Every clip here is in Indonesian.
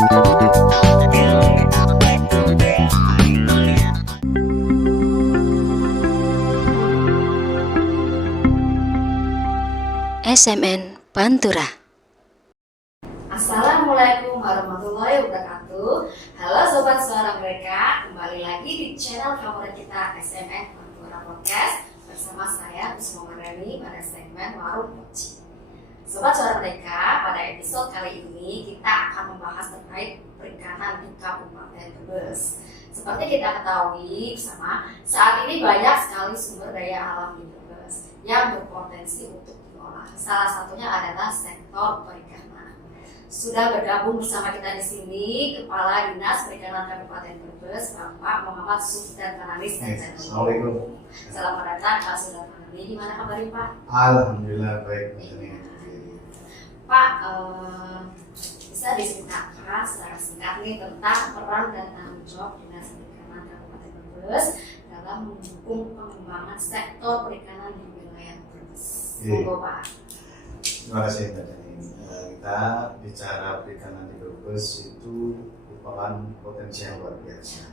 SMN Pantura. Assalamualaikum warahmatullahi wabarakatuh. Halo Sobat Suara Merdeka, kembali lagi di channel favorit kita SMN Pantura Podcast bersama saya Kusuma Mardani pada segmen Warung Poci. Sobat Suara Merdeka, pada episode kali ini kita akan membahas terkait perikanan di Kabupaten Brebes. Seperti kita ketahui bersama, saat ini banyak sekali sumber daya alam di Brebes yang berpotensi untuk diolah. Salah satunya adalah sektor perikanan. Sudah bergabung bersama kita di sini Kepala Dinas Perikanan Kabupaten Brebes, Bapak Muhammad Sultan Mananis. Assalamualaikum. Selamat datang Pak Sultan Mananis. Gimana kabarnya Pak? Alhamdulillah baik. Pak, bisa diceritakan secara singkat nih tentang peran dan tanggung jawab Dinas Perikanan Kabupaten Brebes dalam mendukung pengembangan sektor perikanan di wilayah Brebes. Monggo Pak. Terima kasih Mbak Dani. Kita bicara perikanan di Brebes itu merupakan potensi yang luar biasa.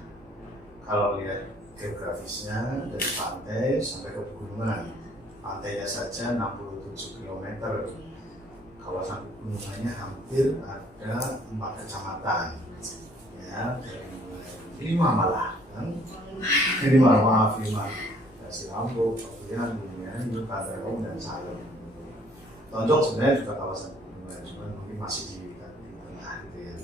Kalau lihat geografisnya dari pantai sampai ke pegunungan, pantainya saja 67 km, kawasan pegunungannya hampir ada 4 kecamatan, ya, dari mulai 5 malah, kan? 5 Kasih Lombok, Pakuyan, Bumian, Pantai dan Salem. Tonjong sebenarnya juga kawasan pegunungan, cuma mungkin masih di tengah gitu ya.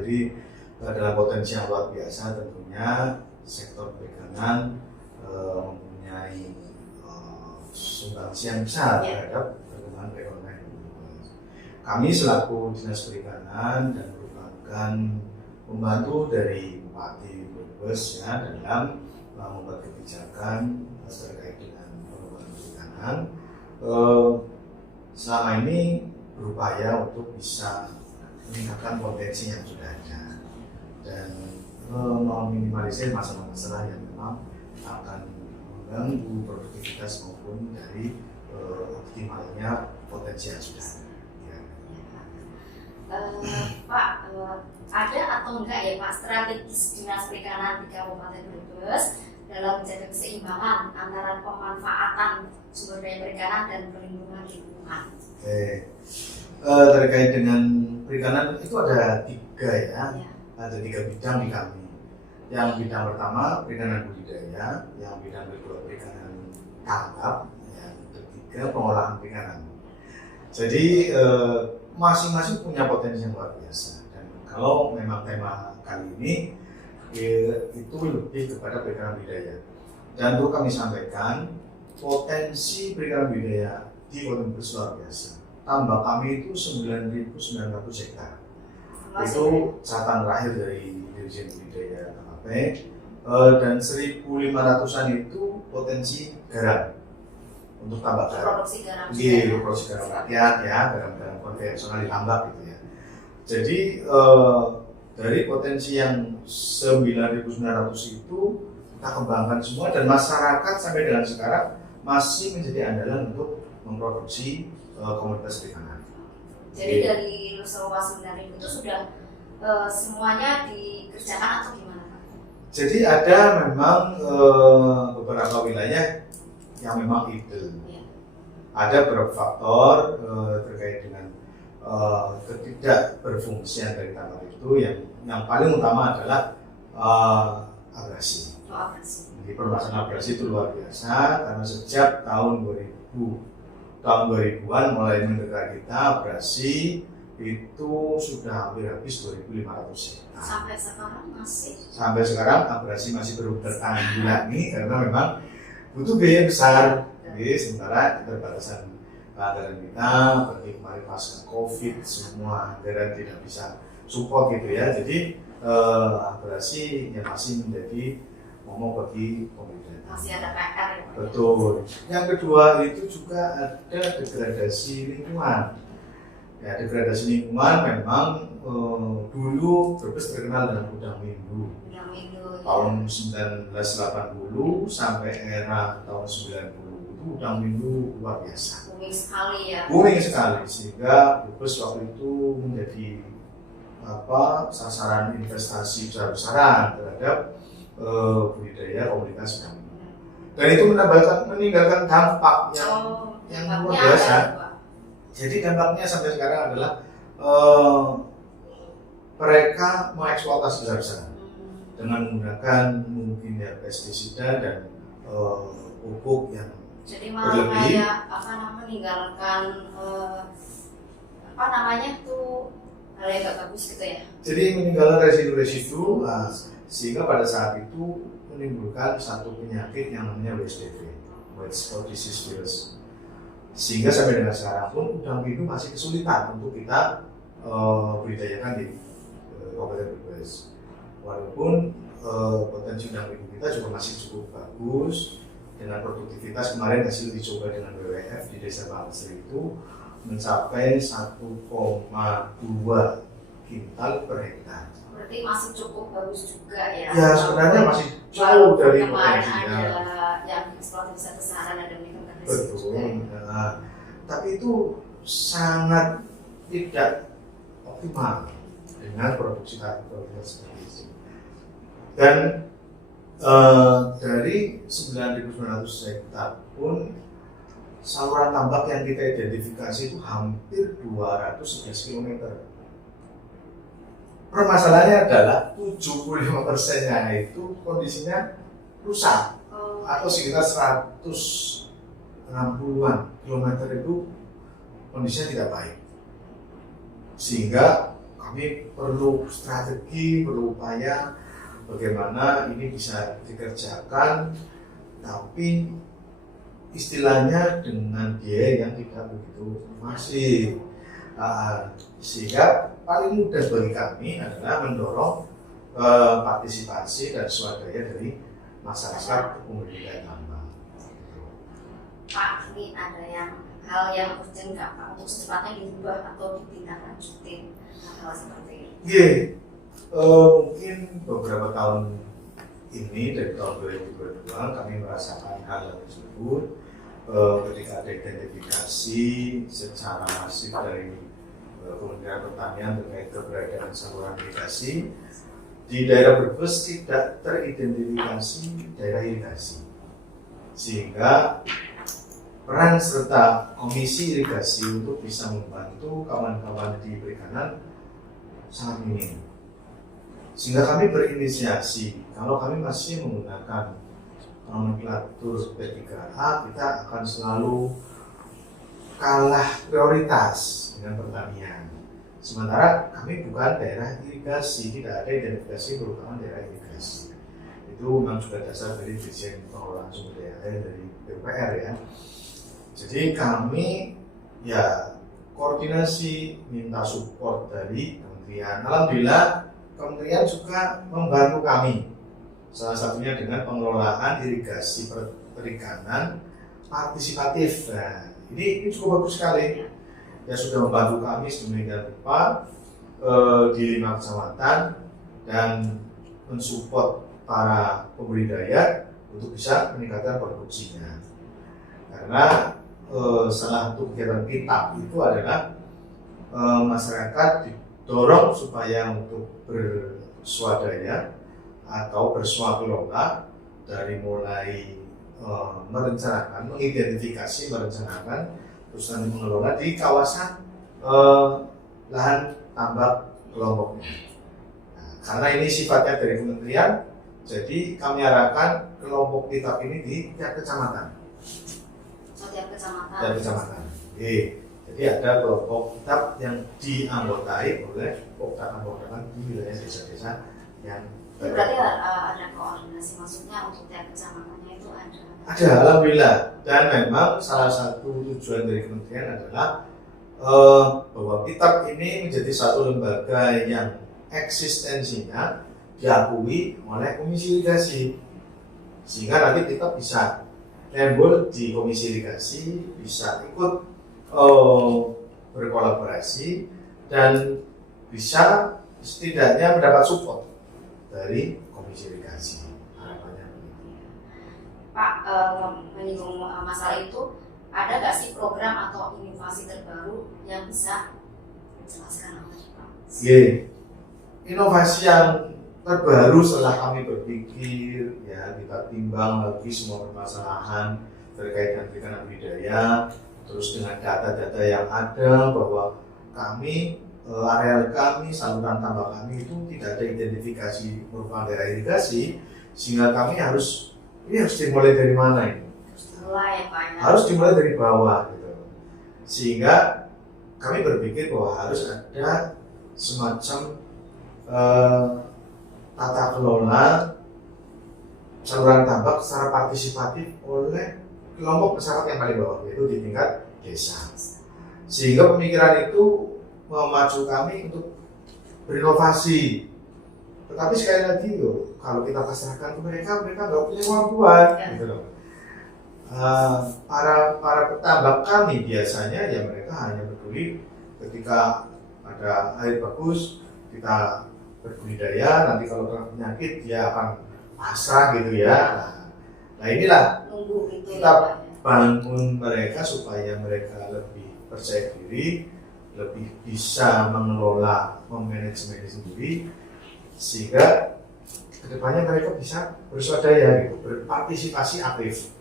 Jadi adalah potensi yang luar biasa tentunya sektor perikanan mempunyai sumbangsi yang besar terhadap perkembangan perekonomian. Kami selaku Dinas Perikanan dan merupakan pembantu dari Bupati Brebes ya dalam membuat kebijakan terkait dengan pengembangan perikanan. Selama ini berupaya untuk bisa meningkatkan potensi yang sudah ada dan meminimalisir masalah-masalah yang memang akan mengganggu produktivitas maupun dari optimalnya potensi yang sudah ada. Pak, ada atau enggak ya Pak strategis Dinas Perikanan di Kabupaten Brebes dalam menjaga keseimbangan antara pemanfaatan sumber daya perikanan dan perlindungan lingkungan? Terkait dengan perikanan itu ada 3 ya. Ada 3 bidang di kami. Yang bidang pertama perikanan budidaya, yang bidang kedua perikanan tangkap, yang ketiga pengolahan perikanan. Jadi masing-masing punya potensi yang luar biasa. Dan kalau memang tema kali ini itu lebih kepada perikanan budidaya. Dan perlu kami sampaikan potensi perikanan budidaya di Kota Brebes luar biasa. Tambak kami itu 9.900 hektar. Itu catatan terakhir dari Dirjen Budidaya KKP. Dan 1.500-an itu potensi garam untuk tambak garam. Produksi garam rakyat ya, garam-garam konvensional di tambak gitu ya. Jadi dari potensi yang 9.900 itu kita kembangkan semua dan masyarakat sampai dengan sekarang masih menjadi andalan untuk memproduksi komoditas perikanan. Jadi dari luas 9.000 itu sudah semuanya dikerjakan atau gimana Pak? Jadi ada memang beberapa wilayah yang memang ideal. Ada beberapa faktor terkait dengan ketidakberfungsian dari tambak itu yang paling utama adalah abrasi. Jadi permasalahan abrasi itu luar biasa karena sejak tahun 2000-an mulai mendekati kita abrasi itu sudah hampir habis 2.500 hektar. Sampai sekarang masih? Sampai sekarang abrasi masih perlu bertanggulangi karena memang butuh biaya besar. Jadi sementara keterbatasan anggaran kita seperti kemarin pasca COVID semua anggaran tidak bisa support gitu ya. Jadi abrasi yang masih menjadi momok bagi pemerintah. Masih ada PR ya? Betul. Yang kedua itu juga ada degradasi lingkungan. Ya, degradasi lingkungan memang dulu Brebes terkenal dengan udang windu. Tahun 1980 sampai era tahun 90 itu udang windu luar biasa. Booming sekali ya. Booming sekali sehingga Brebes waktu itu menjadi sasaran investasi besar-besaran terhadap budidaya komunitas kami. Dan itu meninggalkan dampak yang luar biasa. Jadi dampaknya sampai sekarang adalah mereka mengeksploitasi besar-besaran dengan menggunakan mungkin ya pestisida dan pupuk yang jadi malah kayak meninggalkan hal yang gak bagus gitu ya. Jadi meninggalkan residu-residu sehingga pada saat itu menimbulkan satu penyakit yang namanya WSDV, Waste Disease Virus. Sehingga sampai dengan sekarang pun udang pindu masih kesulitan untuk kita budidayakan di Kabupaten Brebes. Walaupun potensi udang pindu kita juga masih cukup bagus dengan produktivitas kemarin hasil dicoba dengan WWF di Desa Bangsa itu mencapai 1,2 kintal per hektar. Berarti masih cukup bagus juga ya? Ya sebenarnya masih jauh dari kemarin potensinya. Ada yang eksploitasi besar-besaran ada meningkatkan resiko juga. Betul. Tapi itu sangat tidak optimal dengan produksi karbohidrat seperti itu. Dan dari 9.900 hektar pun saluran tambak yang kita identifikasi itu hampir 211 km. Permasalahannya adalah 75%-nya itu kondisinya rusak atau sekitar 160-an kilometer itu kondisinya tidak baik. Sehingga kami perlu strategi, perlu upaya bagaimana ini bisa dikerjakan, tapi istilahnya dengan biaya yang tidak begitu masif. Sehingga paling mudah bagi kami adalah mendorong partisipasi dan swadaya dari masyarakat pembudidaya tambak. Pak, ini ada hal yang urgent nggak Pak untuk secepatnya diubah atau ditindaklanjutin hal seperti ini? Iya, mungkin beberapa tahun ini dari tahun 2022 kami merasakan hal tersebut ketika ada identifikasi secara masif dari Kementerian Pertanian terkait keberadaan saluran irigasi di daerah Brebes tidak teridentifikasi daerah irigasi, sehingga peran serta komisi irigasi untuk bisa membantu kawan-kawan di perikanan sangat minim. Sehingga kami berinisiasi, kalau kami masih menggunakan nomenklatur P3A, kita akan selalu kalah prioritas dengan pertanian. Sementara kami bukan daerah irigasi, tidak ada identifikasi merupakan daerah irigasi. Itu memang juga dasar dari Dirjen Pengelolaan Sumber Daya Air dari PUPR ya. Jadi kami ya koordinasi minta support dari kementerian. Alhamdulillah kementerian juga membantu kami. Salah satunya dengan pengelolaan irigasi perikanan partisipatif. Nah, ini cukup bagus sekali. Ya sudah membantu kami sedemikian rupa di 5 kecamatan dan mensupport para pembudidaya untuk bisa meningkatkan produksinya. Karena salah satu kegiatan kita itu adalah masyarakat didorong supaya untuk berswadaya atau berswakelola dari mulai merencanakan, mengidentifikasi, merencanakan, terus nanti mengelola di kawasan lahan tambak kelompoknya. Nah, karena ini sifatnya dari kementerian, jadi kami arahkan kelompok kitab ini di tiap kecamatan. Tiap kecamatan. Tiap kecamatan. Jadi ada kelompok kitab yang dianggotai oleh pokdam-pokdam di wilayah desa-desa yang berarti ada koordinasi, maksudnya untuk tiap kecamatannya itu ada? Ada, alhamdulillah. Dan memang salah satu tujuan dari kementerian adalah bahwa kitab ini menjadi satu lembaga yang eksistensinya diakui oleh komisi irigasi, sehingga nanti kita bisa embol di komisi irigasi, bisa ikut berkolaborasi dan bisa setidaknya mendapat support dari komisi irigasi. Harapannya begitu. Pak, menyinggung masalah itu, ada nggak sih program atau inovasi terbaru yang bisa dijelaskan oleh Pak? inovasi yang terbaru setelah kami berpikir, ya kita timbang lagi semua permasalahan terkait dengan perikanan budidaya, terus dengan data-data yang ada bahwa kami, areal kami, saluran tambak kami itu tidak ada identifikasi merupakan daerah irigasi, sehingga kami harus dimulai dari mana ini? Harus dimulai dari bawah gitu. Sehingga kami berpikir bahwa harus ada semacam tata kelola saluran tambak secara partisipatif oleh kelompok masyarakat yang paling bawah, yaitu di tingkat desa. Sehingga pemikiran itu memacu kami untuk berinovasi. Tetapi sekali lagi kalau kita pasrahkan ke mereka nggak punya kemampuan, gitu loh. Para petambak kami biasanya ya mereka hanya peduli ketika ada air bagus kita berbudidaya, nanti kalau kena penyakit dia akan pasrah gitu ya. Nah inilah kita bangun mereka supaya mereka lebih percaya diri, lebih bisa mengelola, memanajemen sendiri, sehingga kedepannya mereka bisa berswadaya gitu, berpartisipasi aktif.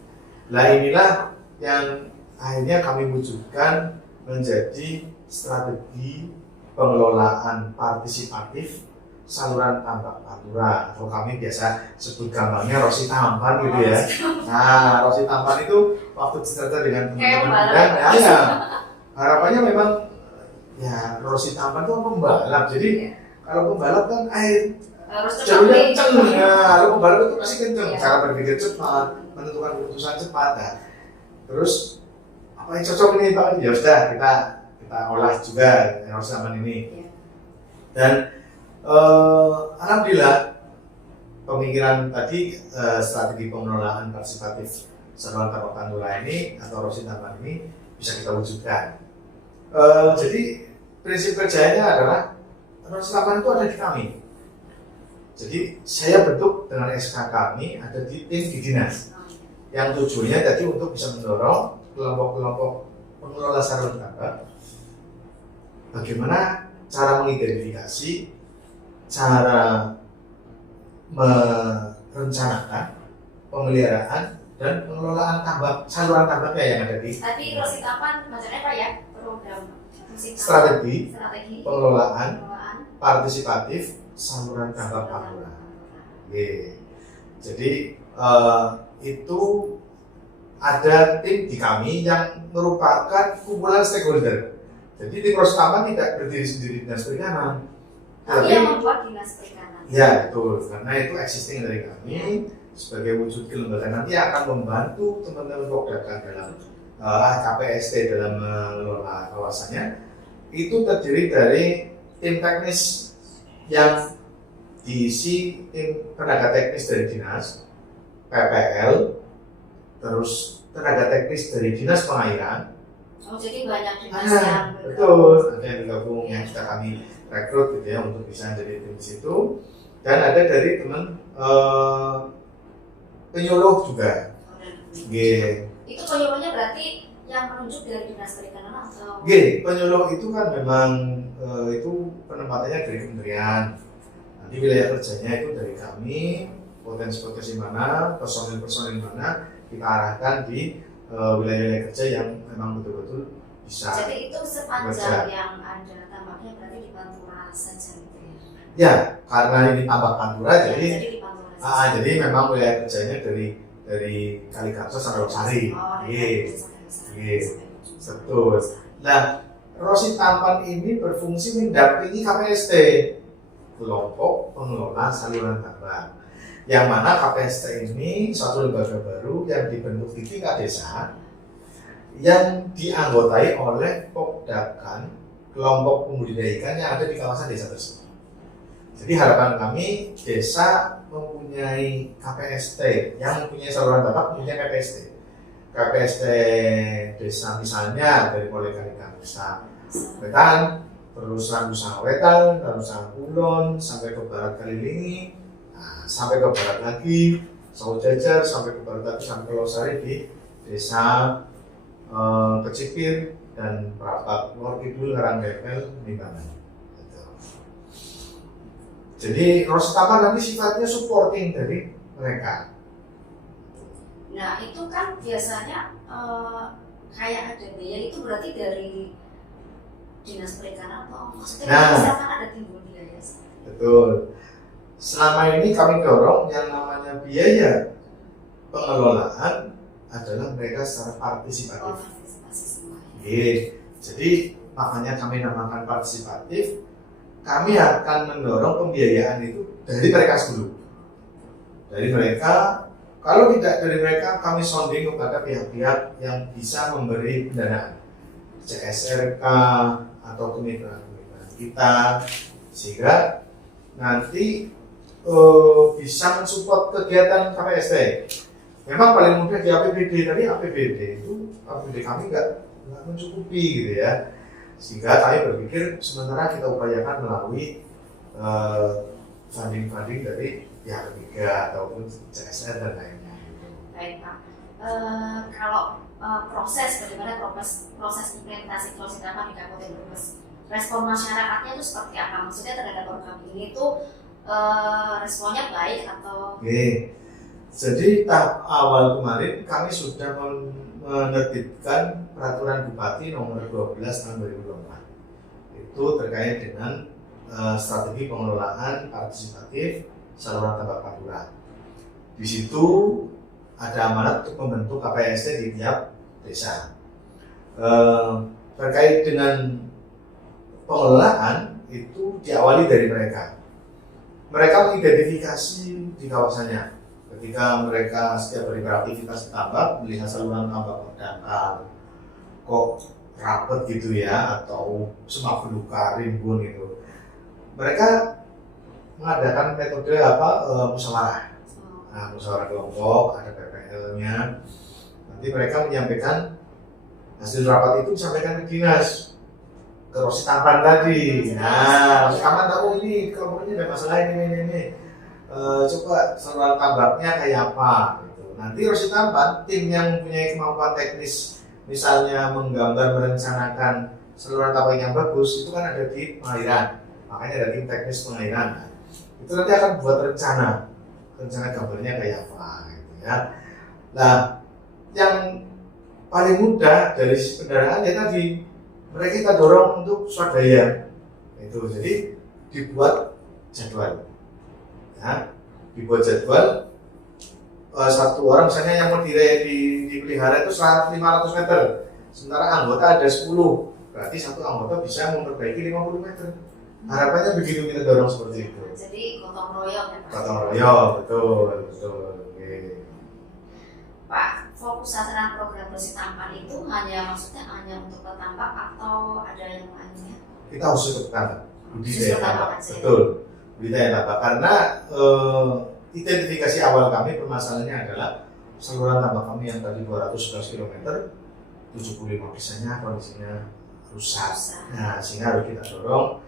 Nah inilah yang akhirnya kami wujudkan menjadi strategi pengelolaan partisipatif saluran tambak Pantura, atau kami biasa sebut gampangnya Rosi Tampan gitu ya. Nah, Rosi Tampan itu waktu cerita dengan teman-teman ya, harapannya memang ya Rosi Tampan itu pembalap. Jadi kalau pembalap kan air jalurnya kenceng, ya, kalau pembalap itu pasti kenceng, cara berpikir cepat, menentukan keputusan cepat. Nah, terus apa yang cocok ini Pak? Ya sudah kita olah juga Rosi Tampan ini. Dan alhamdulillah pemikiran tadi strategi pengelolaan partisipatif saluran tambak Pantura ini atau Rosi Tampan ini bisa kita wujudkan. Jadi prinsip kerjanya adalah Rosi Tampan itu ada di kami. Jadi saya bentuk dengan SK kami ada di tim di dinas yang tujuannya tadi untuk bisa mendorong kelompok-kelompok pengelola saluran tambak bagaimana cara mengidentifikasi, cara merencanakan pemeliharaan dan pengelolaan tambak saluran tambaknya yang ada di. Tadi Rosi Tampan macamnya apa ya? Program strategi pengelolaan partisipatif saluran tambak Pantura. Jadi itu ada tim di kami yang merupakan kumpulan stakeholder. Jadi tim Rosi Tampan tidak berdiri sendiri dinas perikanan. Tapi yang membuat dinas perikanan. Ya betul, karena itu existing dari kami sebagai wujud kelembagaan nanti akan membantu teman-teman Pokdakan dalam KPST dalam mengelola kawasannya. Itu terdiri dari tim teknis yang diisi tim tenaga teknis dari dinas, PPL, terus tenaga teknis dari dinas pengairan. Oh jadi banyak dinas yang betul, ada yang bergabung yang sudah kami rekrut gitu ya untuk bisa jadi tim di situ, dan ada dari teman penyuluh juga. Itu penyuluhnya berarti yang menunjuk dari dinas perikanan atau? Penyuluh itu kan memang itu penempatannya dari kementerian. Nanti wilayah kerjanya itu dari kami, potensi-potensi mana, personil-personil mana kita arahkan di wilayah-wilayah kerja yang memang betul-betul bisa. Jadi itu sepanjang yang ada tambaknya berarti di Pantura saja gitu ya? Ya, karena ini tambak Pantura ya, jadi di Pantura saja. Jadi memang wilayah kerjanya dari Kalikarsa sampai Losari. Betul. Nah, Rosi Tampan ini berfungsi mendampingi KPST, kelompok pengelola saluran tambak. Yang mana KPST ini suatu lembaga baru yang dibentuk di tingkat desa yang dianggotai oleh Pokdakan, kelompok pembudidaya ikan yang ada di kawasan desa tersebut. Jadi harapan kami desa mempunyai KPST yang mempunyai saluran tambak, mempunyai KPST. KPST desa misalnya dari mulai Kalikarsa Wetan, terus Randusangan Wetan, Randusangan Kulon, sampai ke barat Kalilingi, sampai ke barat lagi, Sawo Jajar, sampai ke barat lagi, sampai ke Losari di desa Kecipir dan Prapat, Lor Kidul, Ngarang Gepel, Limbangan. Jadi Rosi Taman nanti sifatnya supporting dari mereka. Nah itu kan biasanya kayak ada biaya itu berarti dari dinas perikanan atau maksudnya misalkan ada timbul biaya? Betul. Selama ini kami dorong yang namanya biaya pengelolaan adalah mereka secara partisipatif. Partisipasi semua. Jadi makanya kami namakan partisipatif. Kami akan mendorong pembiayaan itu dari mereka dulu. Dari mereka, kalau tidak dari mereka, kami sounding kepada pihak-pihak yang bisa memberi pendanaan, CSRK atau kemitraan-kemitraan kita, sehingga nanti bisa mensupport kegiatan KPST. Memang paling mudah di APBD, tapi APBD kami nggak mencukupi gitu ya. Sehingga kami berpikir sementara kita upayakan melalui funding dari pihak ketiga ataupun CSR dan lainnya. Baik Pak, kalau proses bagaimana proses implementasi Rosi Taman di Kabupaten Brebes, respon masyarakatnya itu seperti apa? Maksudnya terhadap program ini itu responnya baik atau? Jadi tahap awal kemarin kami sudah menerbitkan peraturan Bupati nomor 12 tahun 2024. Itu terkait dengan strategi pengelolaan partisipatif saluran tambak Pantura. Di situ ada amanat untuk membentuk KPST di tiap desa. Terkait dengan pengelolaan itu diawali dari mereka. Mereka mengidentifikasi di kawasannya. Ketika mereka setiap hari beraktivitas di tambak, melihat saluran tambak dangkal, kok rapet gitu ya, atau semak belukar, rimbun gitu. Mereka mengadakan metode musyawarah. Nah, musyawarah kelompok, ada PPL-nya. Nanti mereka menyampaikan hasil rapat itu disampaikan ke dinas, ke Rosi Taman tadi. Nah, Rosi Taman tahu ini kelompoknya ada masalah ini. Coba saluran tambaknya kayak apa gitu. Nanti Rosi Taman, tim yang mempunyai kemampuan teknis, misalnya menggambar, merencanakan saluran tambak yang bagus, itu kan ada di pengairan. Makanya ada tim teknis pengairan. Itu nanti akan buat rencana gambarnya kayak apa gitu ya. Nah, yang paling mudah dari kendaraan ya tadi, mereka kita dorong untuk swadaya. Itu jadi dibuat jadwal. Ya, dibuat jadwal satu orang misalnya yang mau dipelihara itu 500 meter, sementara anggota ada 10, berarti satu anggota bisa memperbaiki 50 meter. Harapannya begitu kita dorong seperti itu. Jadi gotong royong ya Pak? Gotong royong, betul. Okay. Pak, fokus sasaran program Rosi Taman itu hanya untuk petambak atau ada yang lainnya? Kita harus untuk petambak, budidaya tambak, betul. Budidaya tambak, karena identifikasi awal kami permasalahannya adalah saluran tambak kami yang tadi 211 km, 75%-nya kondisinya rusak. Nah, sehingga harus kita dorong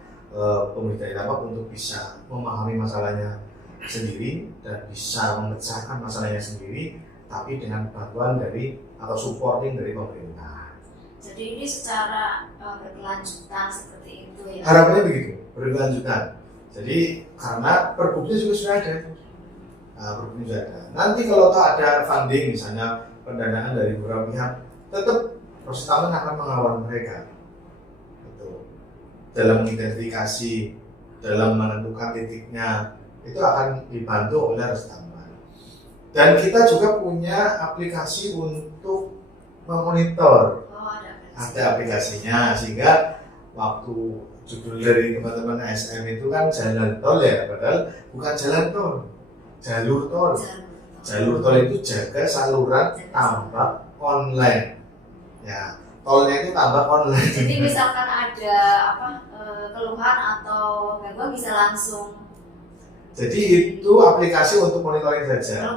pembudidaya tambak untuk bisa memahami masalahnya sendiri dan bisa memecahkan masalahnya sendiri, tapi dengan bantuan dari atau supporting dari pemerintah. Jadi ini secara berkelanjutan seperti itu ya? Harapannya begitu, berkelanjutan. Jadi karena perbuknya juga sudah ada. Perbuknya sudah ada. Nanti kalau ada funding, misalnya pendanaan dari beberapa pihak, tetap Rosi Taman akan mengawal mereka. Dalam mengidentifikasi, dalam menentukan titiknya, itu akan dibantu oleh Rosi Taman. Dan kita juga punya aplikasi untuk memonitor. Ada aplikasinya, sehingga waktu judul dari teman-teman ASM itu kan jalan tol ya, padahal bukan jalan tol, jalur tol. Jalur tol itu jaga saluran tambak online. Ya, tolnya itu tambak online. Jadi misalkan ada keluhan atau gangguan bisa langsung. Jadi itu aplikasi untuk monitoring saja.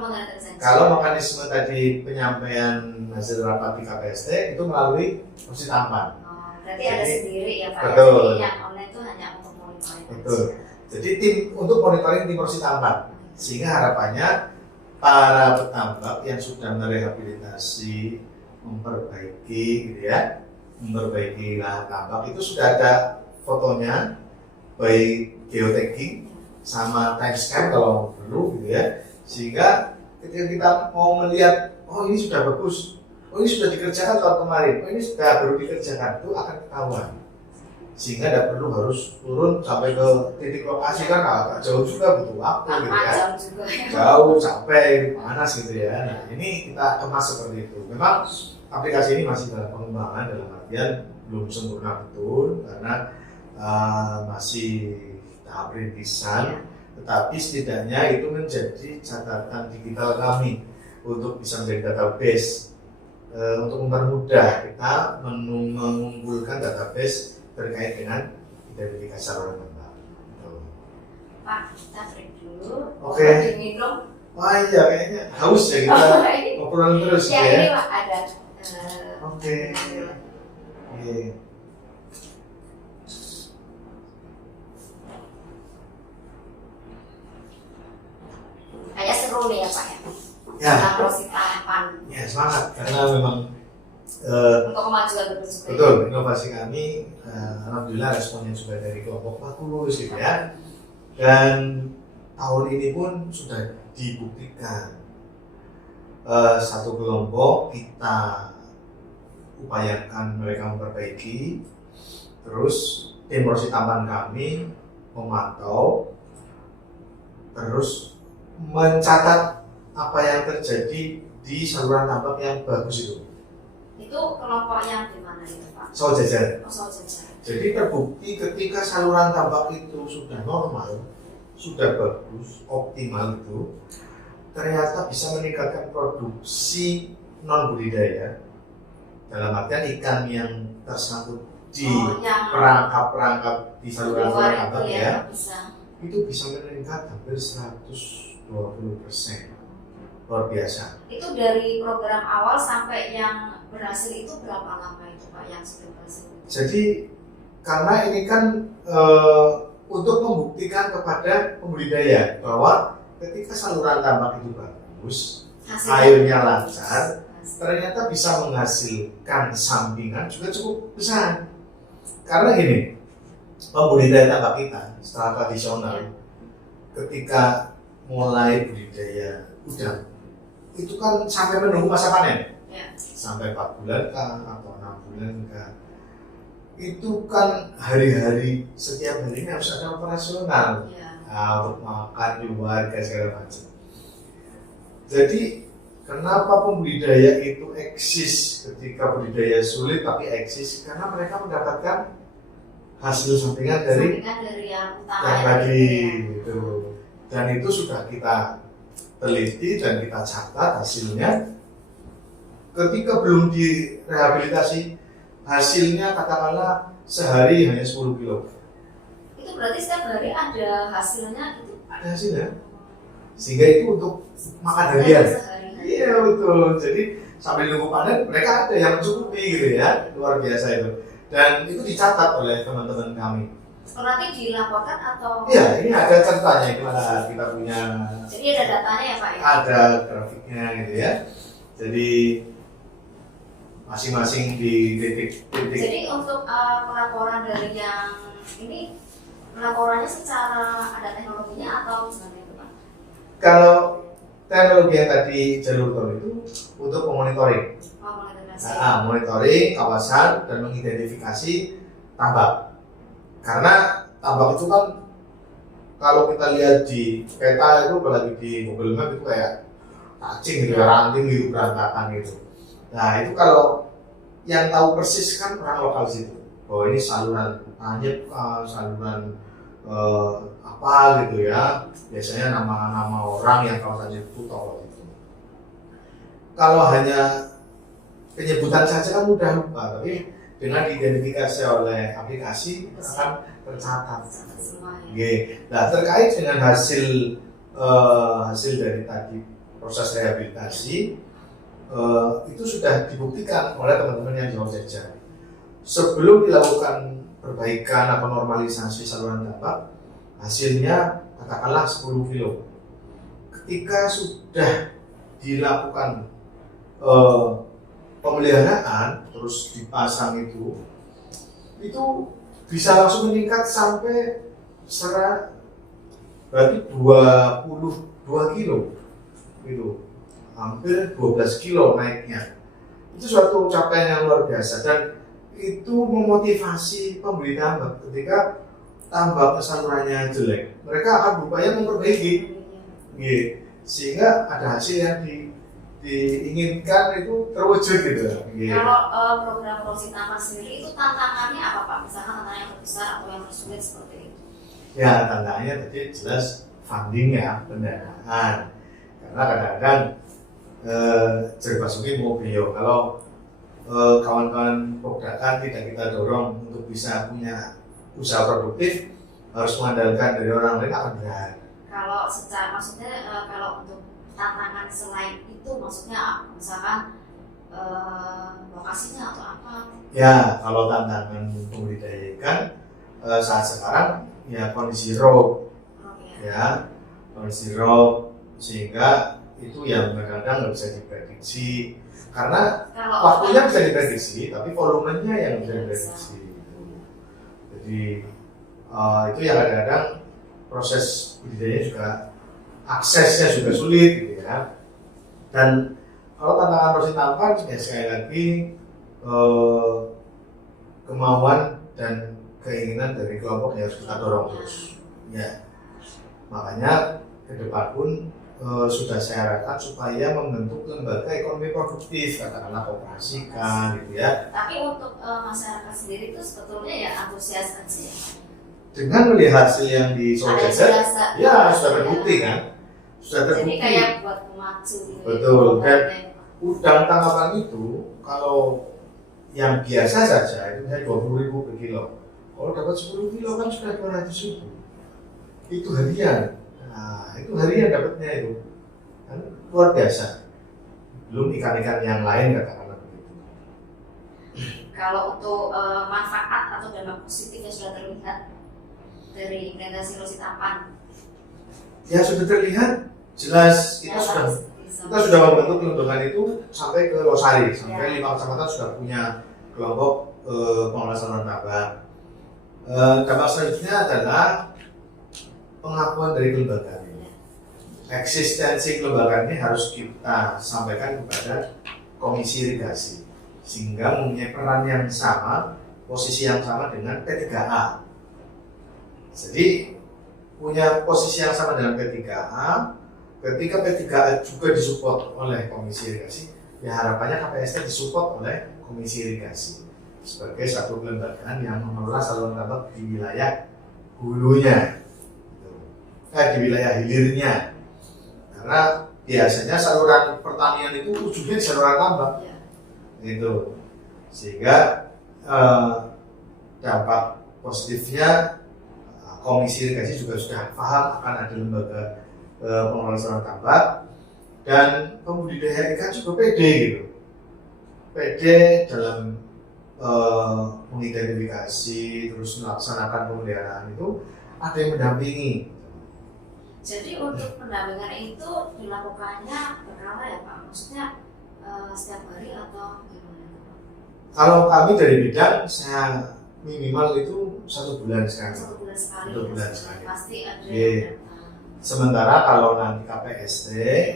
Kalau mekanisme tadi penyampaian hasil rapat di KPST itu melalui Rosi Taman. Berarti ada sendiri ya Pak. Betul. Jadi yang online itu hanya untuk monitoring. Betul. Jadi tim untuk monitoring tim Rosi Taman. Sehingga harapannya para petambak yang sudah merehabilitasi, memperbaiki gitu ya, memperbaiki lahan tambak itu sudah ada fotonya, baik geotagging, sama time scan kalau perlu gitu ya, sehingga ketika kita mau melihat oh ini sudah bagus, oh ini sudah dikerjakan tahun kemarin, oh ini sudah baru dikerjakan, itu akan ketahuan, sehingga tidak perlu harus turun sampai ke titik lokasi kan agak jauh juga, butuh waktu gitu ya, jauh sampai panas gitu ya. Nah ini kita kemas seperti itu. Memang aplikasi ini masih dalam pengembangan, dalam artian belum sempurna betul karena masih tahap rintisan, tetapi setidaknya itu menjadi catatan digital kami untuk bisa menjadi database untuk mempermudah kita mengumpulkan database terkait dengan identifikasi saluran tambak. Pak, kita break dulu. Oke. Minum. Wah iya, kayaknya haus ya kita ngobrol terus ya. Ya. Ini Pak ada. Oke. Oke. Kayak seru nih ya Pak ya. Ya. Proses tahapan. Ya semangat karena memang untuk kemajuan berbasis. betul, inovasi kami alhamdulillah responnya juga dari kelompok bagus gitu ya. Dan tahun ini pun sudah dibuktikan satu kelompok kita upayakan mereka memperbaiki, terus tim produksi tambahan kami memantau, terus mencatat apa yang terjadi di saluran tambak yang bagus itu. Itu kelompok yang di mana itu Pak? Saujajar. Oh, Saujajar. Jadi terbukti ketika saluran tambak itu sudah normal, sudah bagus, optimal itu, ternyata bisa meningkatkan produksi non budidaya. Dalam artian ikan yang tersangkut di perangkap-perangkap di saluran tambak ya, itu bisa meningkat hampir 120%. Luar biasa. Itu dari program awal sampai yang berhasil itu berapa lama itu Pak yang sudah berhasil? Jadi karena ini kan untuk membuktikan kepada pembudidaya bahwa ketika saluran tambak itu bagus, airnya lancar, ternyata bisa menghasilkan sampingan juga cukup besar. Karena gini, pembudidaya tambak kita secara tradisional ketika mulai budidaya udang itu kan sampai menunggu masa panen, sampai 4 bulan kah atau 6 bulan kah, itu kan hari-hari, setiap hari ini harus ada operasional untuk makan di warga segala macam. Jadi kenapa pembudidaya itu eksis ketika budidaya sulit tapi eksis? Karena mereka mendapatkan hasil sampingan dari yang tadi itu. Dan itu sudah kita teliti dan kita catat hasilnya. Ketika belum direhabilitasi, hasilnya katakanlah sehari hanya 10 kilo. Itu berarti setiap hari ada hasilnya gitu? Ada hasilnya. Sehingga itu untuk makan harian. Iya betul. Jadi sambil nunggu panen mereka ada yang mencukupi gitu ya. Luar biasa itu. Dan itu dicatat oleh teman-teman kami. Nanti dilaporkan atau? Iya, ini ada ceritanya itu kita punya. Jadi ada datanya ya Pak ya? Ada grafiknya gitu ya. Jadi masing-masing di titik-titik. Jadi untuk pelaporan dari yang ini, pelaporannya secara ada teknologinya atau seperti itu Pak? Kalau teknologi yang tadi jalur tol itu untuk memonitoring, monitoring kawasan dan mengidentifikasi tambak. Karena tambak itu kan kalau kita lihat di peta itu, apalagi di Google Map itu kayak cacing gitu, ranting gitu, berantakan gitu. Nah itu kalau yang tahu persis kan orang lokal situ, bahwa ini saluran anyep, saluran apa gitu ya, biasanya nama-nama orang yang kawasan itu tahu gitu. Kalau hanya penyebutan saja kan mudah lupa, tapi dengan diidentifikasi oleh aplikasi akan tercatat. Nah terkait dengan hasil dari tadi proses rehabilitasi itu sudah dibuktikan oleh teman-teman yang di Saujajar. Sebelum dilakukan perbaikan atau normalisasi saluran tambak, hasilnya katakanlah 10 kilo. Ketika sudah dilakukan pemeliharaan terus dipasang itu bisa langsung meningkat sampai berarti 22 kilo itu, hampir 12 kilo naiknya. Itu suatu capaian yang luar biasa dan itu memotivasi pembeli tambak. Ketika tambak salurannya jelek, mereka akan berupaya memperbaiki, sehingga ada hasil yang diinginkan itu terwujud gitu. Kalau program produksi tambak sendiri itu tantangannya apa Pak? Misalkan tantangan yang terbesar atau yang tersulit seperti itu? Ya, tantangannya tadi jelas funding ya, pendanaan. Karena kadang-kadang Jeruk Basuki mau beliau, kalau kawan-kawan Pokdakan tidak kita dorong untuk bisa punya usaha produktif, harus mengandalkan dari orang lain akan berat. Kalau secara maksudnya kalau untuk tantangan selain itu maksudnya misalkan lokasinya atau apa? Ya, kalau tantangan pembudidaya ikan saat sekarang ya kondisi raw, ya kondisi raw, sehingga itu yang kadang-kadang nggak bisa diprediksi karena waktunya bisa diprediksi tapi volumenya yang bisa diprediksi. Jadi itu yang kadang-kadang proses budidaya juga aksesnya juga sulit gitu ya. Dan kalau tantangan produksi tambak ya sekali lagi kemauan dan keinginan dari kelompok yang harus kita dorong terus. Ya, makanya ke depan pun sudah saya arahkan supaya membentuk lembaga ekonomi produktif, katakanlah koperasi kan gitu ya. Tapi untuk masyarakat sendiri itu sebetulnya ya antusias aja ya. Dengan melihat hasil yang di Soljajar, ya sudah terbukti kan, sudah terbukti. Jadi kayak buat memacu gitu. Betul. Dan udang tangkapan itu kalau yang biasa saja itu misalnya 20.000 per kilo. Kalau dapat 10 kilo kan sudah 200.000. Itu harian. Nah, itu harian dapatnya itu kan luar biasa. Belum ikan-ikan yang lain katakanlah begitu. Kalau untuk manfaat atau dampak positif yang sudah terlihat dari implementasi Rosi Tampan, ya sudah terlihat jelas. Kita sudah membentuk kelembagaan itu sampai ke Losari, sampai 5 kecamatan sudah punya kelompok pengelola saluran tambak. Dampak selanjutnya adalah pengakuan dari kelembagaan ini. Eksistensi kelembagaan ini harus kita sampaikan kepada Komisi Irigasi sehingga mempunyai peran yang sama, posisi yang sama dengan P3A. Jadi punya posisi yang sama dengan P3A. Ketika P3A juga disupport oleh Komisi Irigasi, ya harapannya KPST disupport oleh Komisi Irigasi sebagai satu kelembagaan yang mengelola saluran tambak di wilayah hulunya. Di wilayah hilirnya, karena biasanya saluran pertanian itu ujungnya di saluran tambak, gitu. Sehingga dampak positifnya Komisi Irigasi juga sudah paham akan ada lembaga pengelola saluran tambak dan pembudidaya ikan juga pede gitu, pede dalam mengidentifikasi terus melaksanakan pemeliharaan itu ada yang mendampingi. Jadi untuk pendampingan itu dilakukannya berkala ya Pak? Maksudnya setiap hari atau gimana? Kalau kami dari bidang, saya minimal itu 1 bulan sekali. 1 bulan sekali. 1 bulan sekali. Pasti ada. Sementara kalau nanti KPST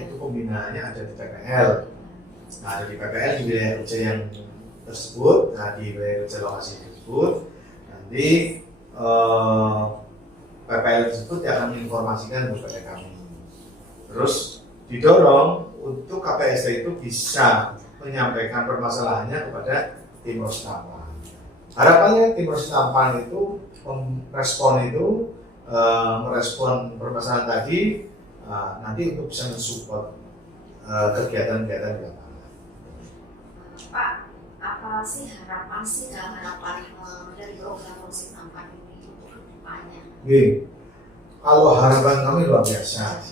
itu pembinaannya ada di PPL. Nah, ada di PPL di wilayah kerja yang tersebut, nah di wilayah kerja lokasi tersebut nanti PPL tersebut akan menginformasikan kepada kami. Terus didorong untuk KPST itu bisa menyampaikan permasalahannya kepada tim Rosi Tampan. Harapannya tim Rosi Tampan itu merespon permasalahan tadi nanti untuk bisa mensupport kegiatan-kegiatan di lapangan. Pak, apa sih harapan dari program Rosi Tampan ini untuk kedepannya? Kalau harapan kami luar biasa,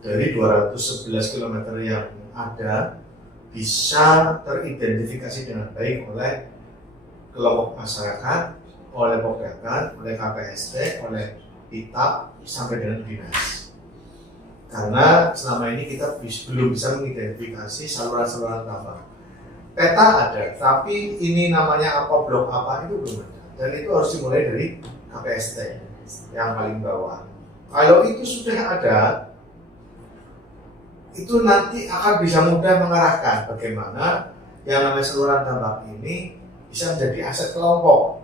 dari 211 km yang ada bisa teridentifikasi dengan baik oleh kelompok masyarakat, oleh Pokdakan, oleh KPST, oleh PITAP sampai dengan dinas. Karena selama ini kita belum bisa mengidentifikasi saluran-saluran tambak. Peta ada, tapi ini namanya apa, blok apa itu belum ada. Dan itu harus dimulai dari KPST yang paling bawah. Kalau itu sudah ada, itu nanti akan bisa mudah mengarahkan bagaimana yang namanya saluran tambak ini bisa menjadi aset kelompok.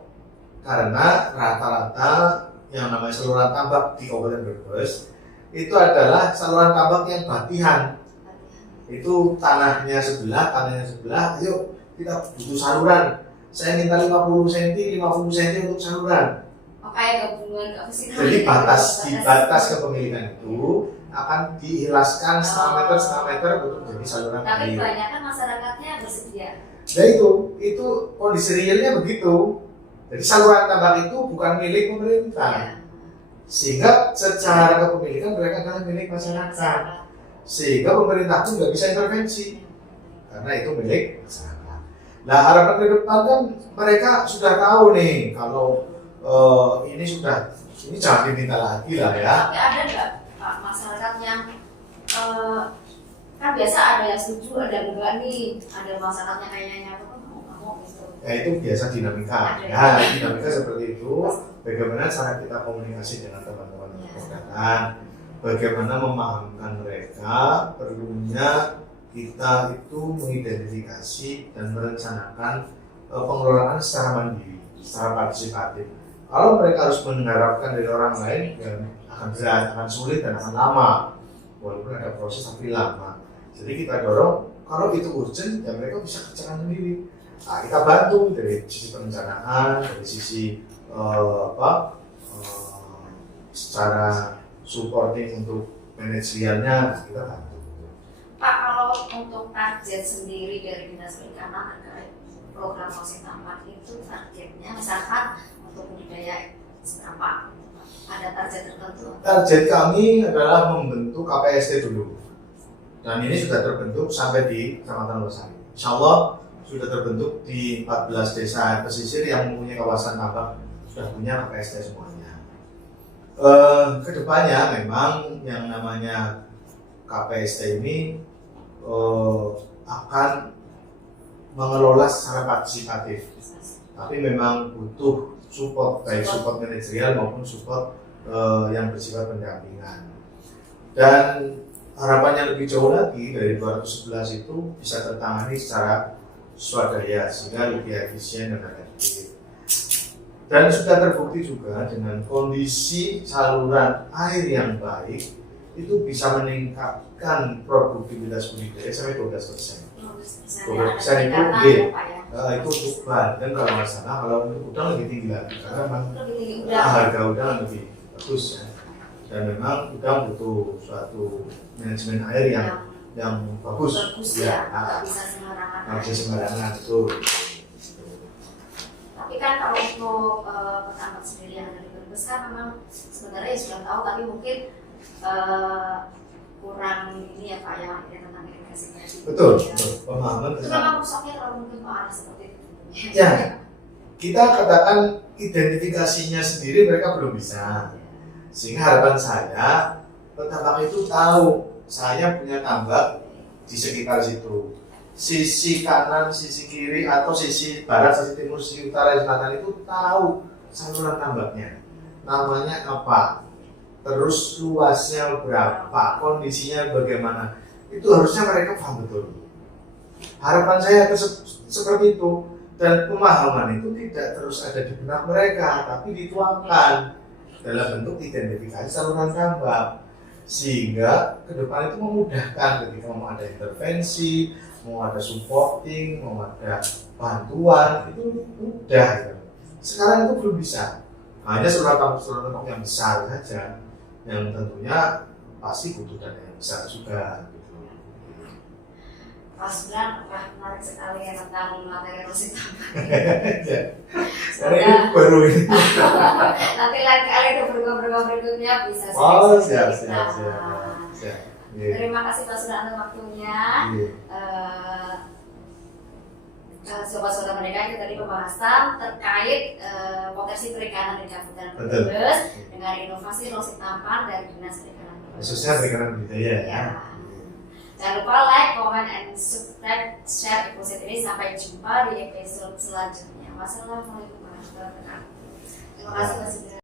Karena rata-rata yang namanya saluran tambak di Kabupaten Brebes itu adalah saluran tambak yang batihan. Itu tanahnya sebelah, ayo kita butuh saluran. Saya minta 50 cm untuk saluran. Kayak gabungan apa sih? Jadi di batas kepemilikan itu akan dihilaskan setengah meter untuk jadi saluran Tapi air. kebanyakan masyarakatnya bersedia. Nah itu kondisi realnya begitu. Jadi saluran tambak itu bukan milik pemerintah, sehingga secara kepemilikan mereka adalah milik masyarakat. Sehingga pemerintah pun nggak bisa intervensi karena itu milik masyarakat. Nah harapan ke depan kan mereka sudah tahu nih kalau ini jangan diminta lagi lah ya. Tapi ada nggak Pak masyarakat yang kan biasa ada yang setuju, ada yang enggak nih, ada masyarakatnya kayaknya apa nggak mau gitu. Ya itu biasa dinamika. Nah dinamika seperti itu. Bagaimana cara kita komunikasi dengan teman-teman kepodakan, bagaimana memahamkan mereka perlunya kita itu mengidentifikasi dan merencanakan pengelolaan secara mandiri, secara partisipatif. Kalau mereka harus mengharapkan dari orang lain, ya akan sulit dan akan lama, walaupun ada proses tapi lama. Jadi kita dorong kalau itu urgent, ya mereka bisa kerjakan sendiri. Nah, kita bantu dari sisi perencanaan, dari sisi secara supporting untuk manajerialnya kita bantu. Pak, kalau untuk target sendiri dari Dinas Perikanan terkait program Losin Tambak itu targetnya misalkan untuk budidaya seberapa? Ada target tertentu? Target kami adalah membentuk KPST dulu, dan ini sudah terbentuk sampai di Kecamatan Losari. Insya Allah sudah terbentuk di 14 desa pesisir yang mempunyai kawasan tambak, sudah punya KPST semuanya. Kedepannya memang yang namanya KPST ini akan mengelola secara partisipatif, tapi memang butuh support, baik support manajerial maupun support yang bersifat pendampingan. Dan harapannya lebih jauh lagi, dari 211 itu bisa tertangani secara swadaya sehingga lebih efisien dan efektif. Dan sudah terbukti juga dengan kondisi saluran air yang baik itu bisa meningkatkan produktivitas budidaya sampai 12%. 12% itu untuk bahan, dan kalau nggak salah kalau untuk udang lebih tinggi lagi karena memang harga udang lebih bagus ya. Dan memang udang butuh suatu manajemen air yang bagus ya, nggak bisa sembarangan. Nggak bisa sembarangan tuh. Tapi kan kalau untuk petambak sendiri yang ada di Brebes kan memang sebenarnya sudah tahu, tapi mungkin kurang ini ya Pak ya tentang irigasi tadi. Betul. Pemahaman Itu memang rusaknya terlalu mungkin Pak ada seperti itu. Ya, kita katakan identifikasinya sendiri mereka belum bisa. Sehingga harapan saya petambak itu tahu saya punya tambak di sekitar situ. Sisi kanan, sisi kiri, atau sisi barat, sisi timur, sisi utara, sisi selatan itu tahu saluran tambaknya. Namanya apa? Terus luasnya berapa? Kondisinya bagaimana? Itu harusnya mereka paham betul. Harapan saya seperti itu. Dan pemahaman itu tidak terus ada di benak mereka, tapi dituangkan dalam bentuk identifikasi saluran tambak, sehingga ke depan itu memudahkan ketika mau ada intervensi, mau ada supporting, mau ada bantuan, itu mudah gitu. Sekarang itu belum bisa, hanya saluran tambak yang besar saja, yang tentunya pasti butuh dana yang besar juga gitu. Mas Bran, menarik sekali ya tentang materi Losin Tambak. Karena ini baru ini. Nanti lain kali ada program-program berikutnya bisa Siap. Terima kasih Pak sudah atas waktunya. Sobat-sobat Merdeka, itu tadi pembahasan terkait potensi perikanan di Kabupaten Brebes dengan inovasi Losin Tambak dari Dinas Perikanan Brebes. Khususnya perikanan budidaya ya. Jangan lupa like, comment, and subscribe, share episode ini. Sampai jumpa di episode selanjutnya. Wassalamualaikum warahmatullahi wabarakatuh. Terima kasih Mas Bran.